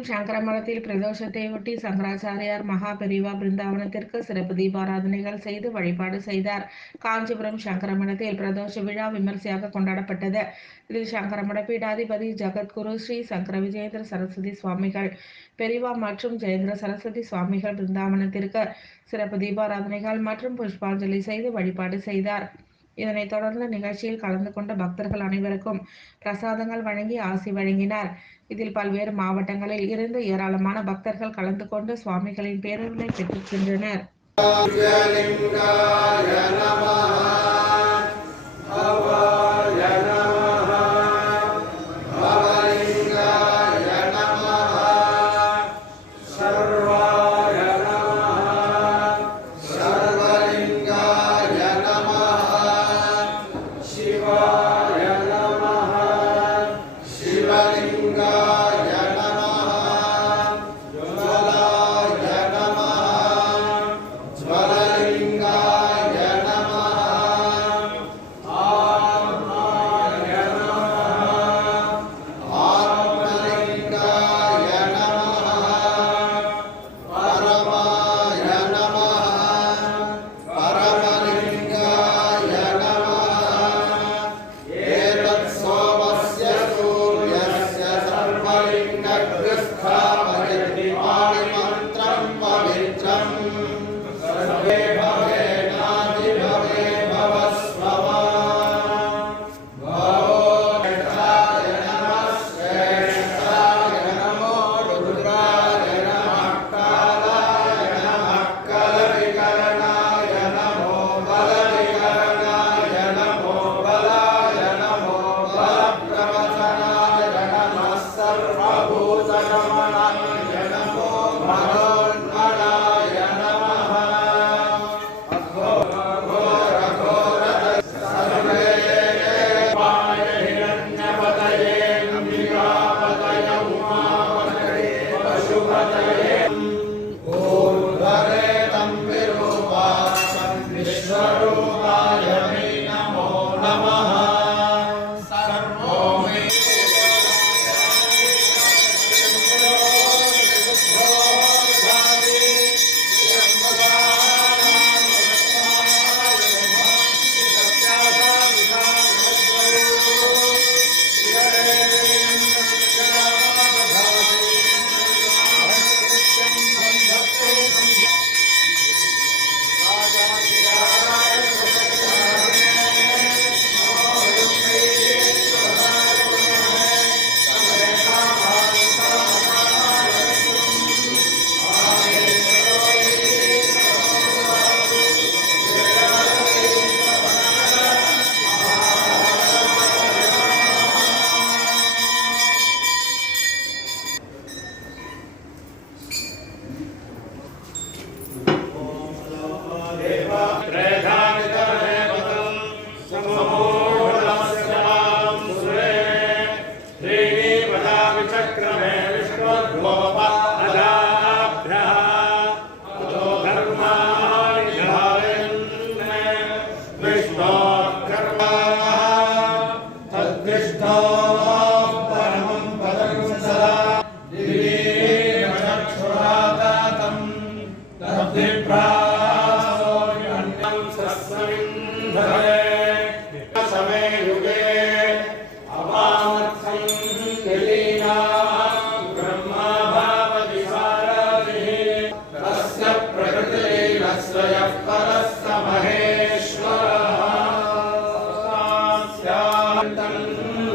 காஞ்சிபுரம் சங்கரமடத்தில் பிரதோஷத்தையொட்டி சங்கராச்சாரியார் மகா பெரிவா பிருந்தாவனத்திற்கு சிறப்பு தீபாராதனைகள் செய்து வழிபாடு செய்தார். காஞ்சிபுரம் சங்கரமடத்தில் பிரதோஷ விழா விமர்சையாக கொண்டாடப்பட்டது. இதில் சங்கரமட பீடாதிபதி ஜகத்குரு ஸ்ரீ சங்கர விஜயேந்திர சரஸ்வதி சுவாமிகள் பெரிவா மற்றும் ஜெயேந்திர சரஸ்வதி சுவாமிகள் பிருந்தாவனத்திற்கு சிறப்பு தீபாராதனைகள் மற்றும் புஷ்பாஞ்சலி செய்து வழிபாடு செய்தார். இதனைத் தொடர்ந்து நிகழ்ச்சியில் கலந்து கொண்ட பக்தர்கள் அனைவருக்கும் பிரசாதங்கள் வழங்கி ஆசி வழங்கினார். இதில் பல்வேறு மாவட்டங்களில் இருந்து ஏராளமான பக்தர்கள் கலந்து கொண்டு சுவாமிகளின் பேரருளை பெற்றுச் சென்றனர்.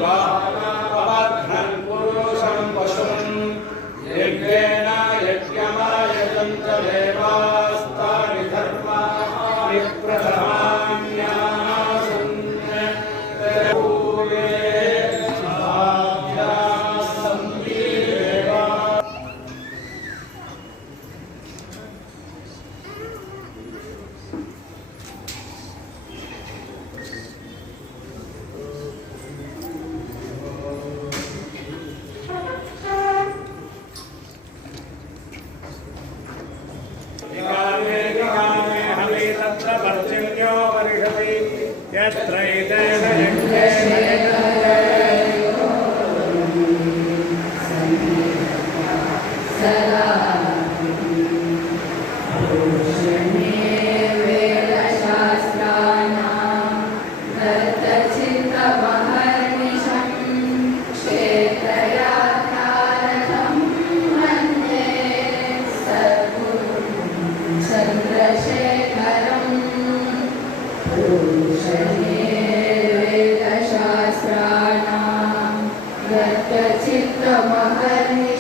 과 यत्र Amen.